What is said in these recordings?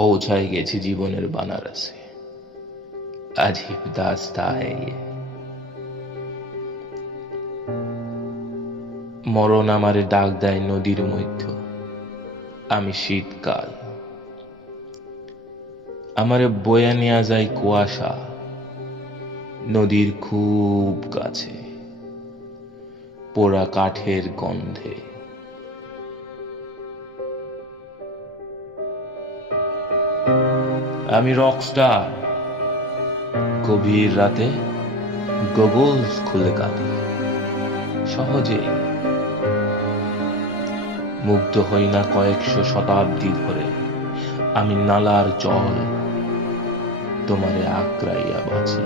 পৌঁছায় গেছি জীবনের বানারসে। अजीब दास्ता है ये। মরণ আমারে ডাক দেয় নদীর মধ্য, আমি শীতকাল। আমারে বয়ে নিয়া যায় কুয়াশা, নদীর খুব কাছে, পোড়া কাঠের গন্ধে। আমি রকস্টার, গভীর রাতে গগলস খুলে কাঁদি সহজে। মুগ্ধ হই না কয়েকশো শতাব্দী ধরে, আমি নালার জল, তোমারে আঁকড়াইয়া বাঁচি।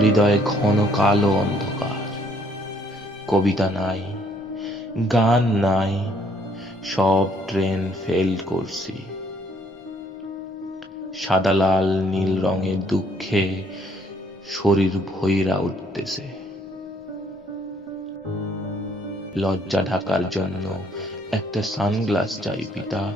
হৃদয়ে ঘন কালো অন্ধকার, কবিতা নাই, গান নাই, সব ট্রেন ফেল করছি। সাদা লাল নীল রঙের দুঃখে শরীর ভইরা উঠতেছে। লজ্জা ঢাকার জন্য একটা সানগ্লাস চাই পিতা।